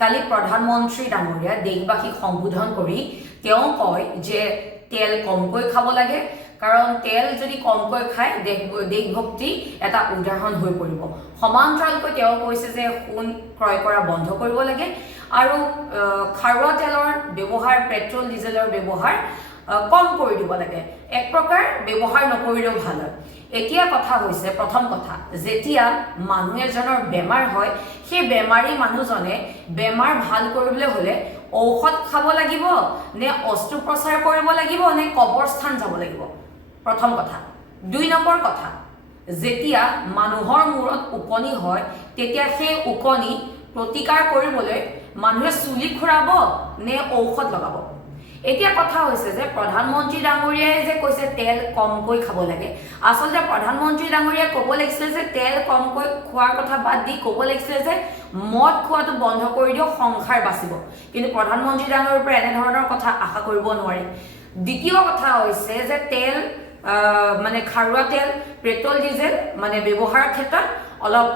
কালি প্ৰধানমন্ত্ৰী ডাঙৰীয়া দেশবাসীক সম্বোধন কৰি তেওঁ কয় যে তেল কমকৈ খাব লাগে কাৰণ তেল যদি কমকৈ খায় দেশভক্তি এটা উদাহৰণ হৈ পৰিব। সমান্তৰালকৈ তেওঁ কৈছে যে সোণ ক্ৰয় কৰা বন্ধ কৰিব লাগে আৰু খাৰুৱা তেলৰ ব্যৱহাৰ পেট্ৰল ডিজেলৰ ব্যৱহাৰ কম কৰি দিব লাগে। এক প্ৰকাৰ ব্যৱহাৰ নকৰিলেও ভাল হয়। এতিয়া কথা হৈছে প্ৰথম কথা যেতিয়া মানুহ এজনৰ বেমাৰ হয় সেই বেমাৰী মানুহজনে বেমাৰ ভাল কৰিবলৈ হলে ঔষধ খাব লাগিব নে অস্ত্ৰোপচাৰ কৰিব লাগিব নে কবৰস্থান যাব লাগিব প্ৰথম কথা। দুই নম্বৰ কথা যেতিয়া মানুহৰ মূৰত ওকণি হয় তেতিয়া সেই ওকণি প্ৰতিকাৰ কৰিবলৈ মানুহে চুলি খুৰাব নে ঔষধ লগাব। এতিয়া কথা হৈছে যে প্ৰধানমন্ত্ৰী ডাঙৰীয়াই যে কৈছে তেল কমকৈ খাব লাগে, আচলতে প্ৰধানমন্ত্ৰী ডাঙৰীয়াই ক'ব লাগিছিল যে তেল কমকৈ খোৱাৰ কথা বাদ দি ক'ব লাগিছিল যে মদ খোৱাটো বন্ধ কৰি দিয়ক সংসাৰ বাচিব, কিন্তু প্ৰধানমন্ত্ৰী ডাঙৰীয়াৰ পৰা এনেধৰণৰ কথা আশা কৰিব নোৱাৰি। দ্বিতীয় কথা হৈছে যে তেল মানে খাৰুৱা তেল পেট্ৰল ডিজেল মানে ব্যৱহাৰৰ ক্ষেত্ৰত অলপ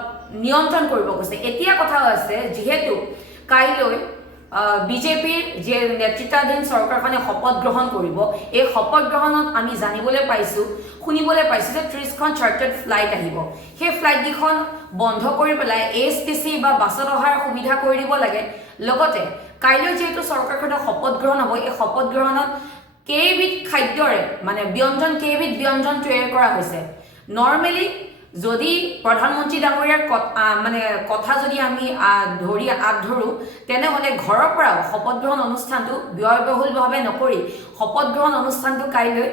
নিয়ন্ত্ৰণ কৰিব কৈছে। এতিয়া কথা হৈছে যিহেতু কাইলৈ বিজেপিৰ যে নেতৃত্বাধীন চৰকাৰখনে শপত গ্ৰহণ কৰিব, এই শপত গ্ৰহণত আমি জানিবলৈ পাইছোঁ শুনিবলৈ পাইছোঁ যে 30খন চাৰ্টাৰ্ড ফ্লাইট আহিব। সেই ফ্লাইটকেইখন বন্ধ কৰি পেলাই ASTC বা বাছত অহাৰ সুবিধা কৰি দিব লাগে। লগতে কাইলৈ যিহেতু চৰকাৰখনৰ শপত গ্ৰহণ হ'ব, এই শপত গ্ৰহণত কেইবিধ খাদ্যৰে মানে কেইবিধ ব্যঞ্জন তৈয়াৰ কৰা হৈছে। নৰ্মেলি যদি প্ৰধানমন্ত্ৰী ডাঙৰীয়াৰ কথা যদি আমি ধৰো তেনেহ'লে ঘৰৰ পৰাও শপত গ্ৰহণ অনুষ্ঠানটো ব্যয়বহুলভাৱে নকৰি শপত গ্ৰহণ অনুষ্ঠানটো কাইলৈ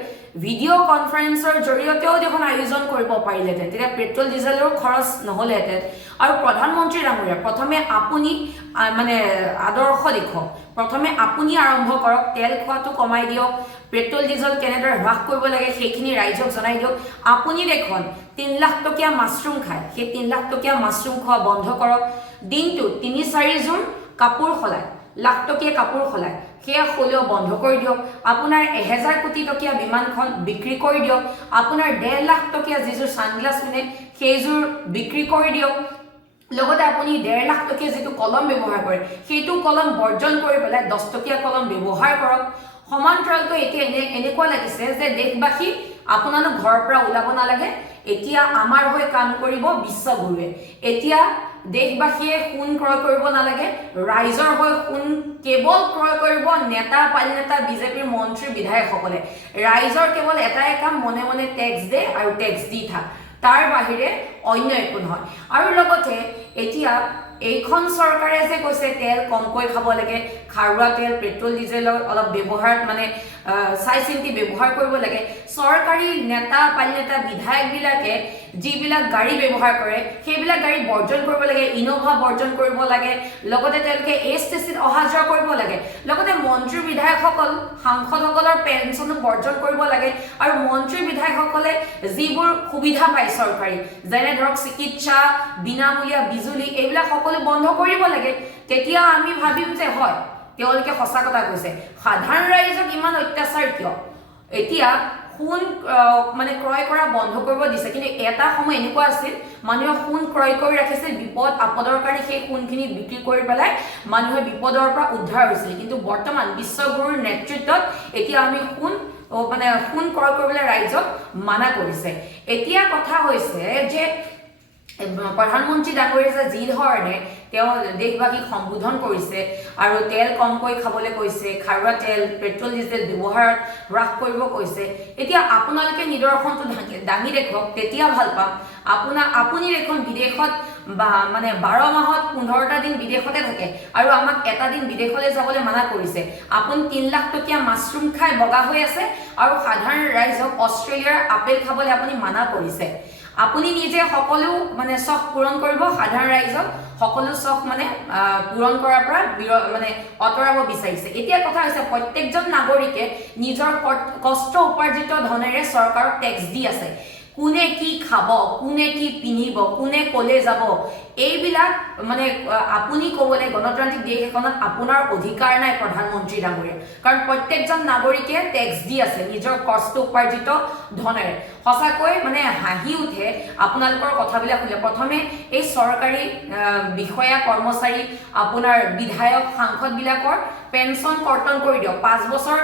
ভিডিঅ' কনফাৰেন্সৰ জৰিয়তেও দেখোন আয়োজন কৰিব পাৰিলেহেঁতেন, তেতিয়া পেট্ৰল ডিজেলৰো খৰচ নহ'লেহেঁতেন। আৰু প্ৰধানমন্ত্ৰী ডাঙৰীয়া প্ৰথমে আপুনি আদৰ্শ দেখুৱাওক, প্ৰথমে আপুনি আৰম্ভ কৰক, তেল খোৱাটো কমাই দিয়ক, পেট্ৰল ডিজেল কেনেদৰে হ্ৰাস কৰিব লাগে সেইখিনি ৰাইজক জনাই দিয়ক। আপুনি দেখোন 3 লাখ টকীয়া মাছৰুম খায়, সেই 3 লাখ টকীয়া মাছৰুম খোৱা বন্ধ কৰক। দিনটোত 3-4 যোৰ কাপোৰ সলায়, লাখ টকীয়া কাপোৰ সলায়, সেয়া সলোৱা বন্ধ কৰি দিয়ক। আপোনাৰ 1000 কোটি টকীয়া বিমানখন বিক্ৰী কৰি দিয়ক। আপোনাৰ 1.5 লাখ টকীয়া যিযোৰ ছানগ্লাছ পিন্ধে সেইযোৰ বিক্ৰী কৰি দিয়ক। লগতে আপুনি 1.5 লাখ টকীয়া যিটো কলম ব্যৱহাৰ কৰে সেইটো কলম বৰ্জন কৰি পেলাই 10 টকীয়া কলম ব্যৱহাৰ কৰক। সমান্তৰালকৈ এতিয়া এনেকুৱা লাগিছে যে দেশবাসী আপোনালোক ঘৰৰ পৰা ওলাব নালাগে, এতিয়া আমাৰ হৈ কাম কৰিব বিশ্বগুৰুৱে। এতিয়া দেশবাসীয়ে সোণ ক্ৰয় কৰিব নালাগে, ৰাইজৰ হৈ সোণ কেৱল ক্ৰয় কৰিব নেতা পালিনেতা বিজেপিৰ মন্ত্ৰী বিধায়কসকলে। ৰাইজৰ কেৱল এটাই কাম মনে মনে টেক্স দে আৰু টেক্স দি থাক, তাৰ বাহিৰে অন্য একো নহয়। আৰু লগতে এতিয়া এইখন চৰকাৰে যে কৈছে তেল কমকৈ খাব লাগে, খাৰুৱা তেল পেট্ৰল ডিজেলৰ অলপ ব্যৱহাৰত চাই চিন্তি ব্যৱহাৰ কৰিব লাগে। চৰকাৰী নেতা পালিনেতা বিধায়কবিলাকে যিবিলাক গাড়ী ব্যৱহাৰ কৰে সেইবিলাক গাড়ী বৰ্জন কৰিব লাগে, ইন'ভা বৰ্জন কৰিব লাগে। লগতে তেওঁলোকে ASTCত অহা যোৱা কৰিব লাগে। লগতে মন্ত্ৰী বিধায়কসকল সাংসদসকলৰ পেঞ্চনো বৰ্জন কৰিব লাগে। আৰু মন্ত্ৰী বিধায়কসকলে যিবোৰ সুবিধা পায় চৰকাৰী, যেনে ধৰক চিকিৎসা, বিনামূলীয়া বিজুলী, এইবিলাক সকলো বন্ধ কৰিব লাগে। তেতিয়া আমি ভাবিম যে হয় তেওঁলোকে সঁচা কথা কৈছে। সাধাৰণ ৰাইজক ইমান অত্যাচাৰ কিয়? এতিয়া সোণ ক্ৰয় কৰা বন্ধ কৰিব দিছে, কিন্তু এটা সময় এনেকুৱা আছিল মানুহে সোণ ক্ৰয় কৰি ৰাখিছিল, বিপদ আপদৰ কাৰণে সেই সোণখিনি বিক্ৰী কৰি পেলাই মানুহে বিপদৰ পৰা উদ্ধাৰ হৈছিল। কিন্তু বৰ্তমান বিশ্বগুৰুৰ নেতৃত্বত এতিয়া আমি সোণ ক্ৰয় কৰিবলৈ ৰাইজক মানা কৰিছে। এতিয়া কথা হৈছে যে প্ৰধানমন্ত্ৰী ডাঙৰীয়াই যি ধৰণে তেওঁ দেশবাসীক সম্বোধন কৰিছে আৰু তেল কমকৈ খাবলৈ কৈছে, খাৰুৱা তেল পেট্ৰল ডিজেল ব্যৱহাৰ হ্ৰাস কৰিব কৈছে, এতিয়া আপোনালোকে নিদৰ্শনটো দাঙি দেখুৱাওক, তেতিয়া ভাল পাম। আপুনি দেখোন বিদেশত 12 মাহত 15টা দিন বিদেশতে থাকে আৰু আমাক এটা দিন বিদেশলৈ যাবলৈ মানা কৰিছে। আপুনি 3 লাখ টকীয়া মাছৰুম খাই বগা হৈ আছে আৰু সাধাৰণ ৰাইজক অষ্ট্ৰেলিয়াৰ আপেল খাবলৈ আপুনি মানা কৰিছে। আপুনি নিজে সকলো চখ পূৰণ কৰিব, সাধাৰণ ৰাইজক সকলো চখ পূৰণ কৰাৰ পৰা আঁতৰাব বিচাৰিছে। এতিয়া কথা হৈছে প্ৰত্যেকজন নাগৰিকে নিজৰ কষ্ট উপাৰ্জিত ধনেৰে চৰকাৰক টেক্স দি আছে। কোনে কি খাব, কোনে কি পিন্ধিব, কোনে কলে যাব, এইবিলাক মানে আপুনি ক'বলে গণতান্ত্ৰিক দেশ এখনত আপোনাৰ অধিকাৰ নাই প্ৰধানমন্ত্ৰী ডাঙৰীয়া, কাৰণ প্ৰত্যেকজন নাগৰিকে টেক্স দি আছে নিজৰ কষ্ট উপাৰ্জিত ধনেৰে। সঁচাকৈ মানে হাঁহি উঠে আপোনালোকৰ কথাবিলাক শুনিলে। প্ৰথমে এই চৰকাৰী বিষয়া কৰ্মচাৰী আপোনাৰ বিধায়ক সাংসদবিলাকৰ পেঞ্চন কৰ্তন কৰি দিয়ক। 5 বছৰ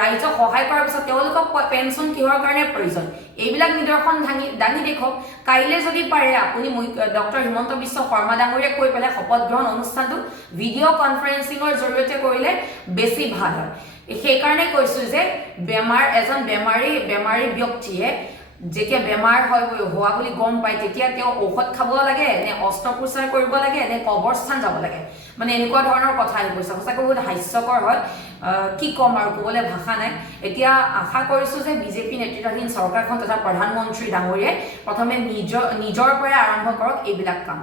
ৰাইজক সহায় কৰাৰ পিছত তেওঁলোকক পেঞ্চন কিহৰ কাৰণে প্ৰয়োজন, এইবিলাক নিদৰ্শন দাঙি দেখক। কাইলৈ যদি পাৰে আপুনি ডক্টৰ হিমন্ত বিশ্ব শৰ্মা ডাঙৰীয়াক কৈ পেলাই শপত গ্ৰহণ অনুষ্ঠানটো ভিডিঅ' কনফাৰেন্সিঙৰ জৰিয়তে কৰিলে বেছি ভাল হয়। সেইকাৰণে কৈছোঁ যে এজন বেমাৰী ব্যক্তিয়ে যেতিয়া বেমাৰ হোৱা বুলি গম পায় তেতিয়া তেওঁ ঔষধ খাব লাগে নে অস্ত্ৰোপচাৰ কৰিব লাগে নে কবৰস্থান যাব লাগে, মানে এনেকুৱা ধৰণৰ কথা আহি পৰিছে। সঁচাকৈ বহুত হাস্যকৰ হয়, কি ক'ম আৰু ক'বলৈ ভাষা নাই। এতিয়া আশা কৰিছোঁ যে বিজেপি নেতৃত্বাধীন চৰকাৰখন তথা প্ৰধানমন্ত্ৰী ডাঙৰীয়াই প্ৰথমে নিজৰ পৰাই আৰম্ভ কৰক এইবিলাক কাম।